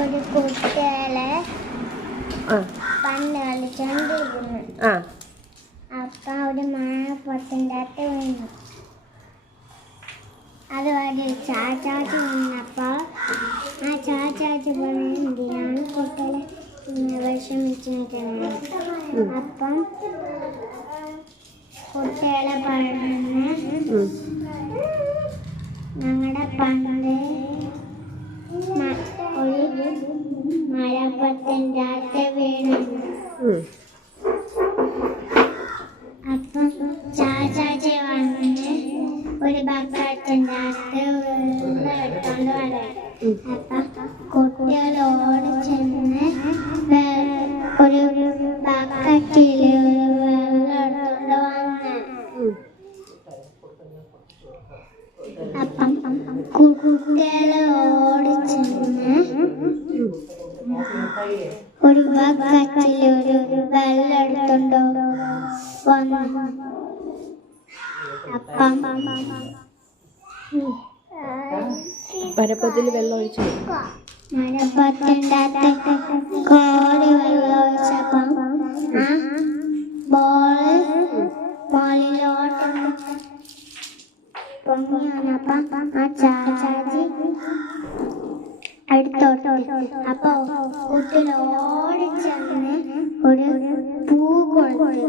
ഒരു കുട്ടികളെ പണ്ട് കളിച്ചോണ്ടിരുന്നു. അപ്പൊ ഒരു മഴ പൊട്ടിൻ്റെ അകത്ത് വീണു. അതുപോലെ ചാച്ചാച്ചി വന്നപ്പോൾ ആ ചാച്ചാച്ചി പറഞ്ഞ എന്തിനാണ് കുട്ടികളെ വിഷമിച്ച് നിൽക്കുന്നത്. അപ്പം കുട്ടികളെ പറഞ്ഞ് ഞങ്ങളുടെ പണ്ട് ഒരു മഴപ്പത്തിൻ്റെ അകത്ത് വീണു. അപ്പം ചാച്ചാച്ചി വന്നിട്ട് ഒരു ബക്കറ്റിൻ്റെ അകത്ത് എടുത്തോണ്ട് വരാം. അപ്പം കുട്ടികളോട് ചെന്ന് ഒരു ബക്കറ്റിൽ വെള്ളം എടുത്തോണ്ട് വന്ന് അപ്പം കുട്ടികളോട് ചെന്ന് ഒരു ബക്കറ്റിൽ ഒരു വെള്ളം എടുത്തോണ്ട് വന്നു. അപ്പം മരപ്പത്തിൽ വെള്ളം ഒഴിച്ചു. മരപ്പത്തിൻ്റെ അകത്ത് കോരി വെള്ളം ഒഴിച്ചപ്പം ബോളിലോട്ട് പൊങ്ങി വന്നപ്പം ആ ചാച്ചാച്ചി അടുത്തോട്ട്. അപ്പൊ കുട്ടികളോട് ചെന്ന് ഒരു പൂ കൊടുത്തു.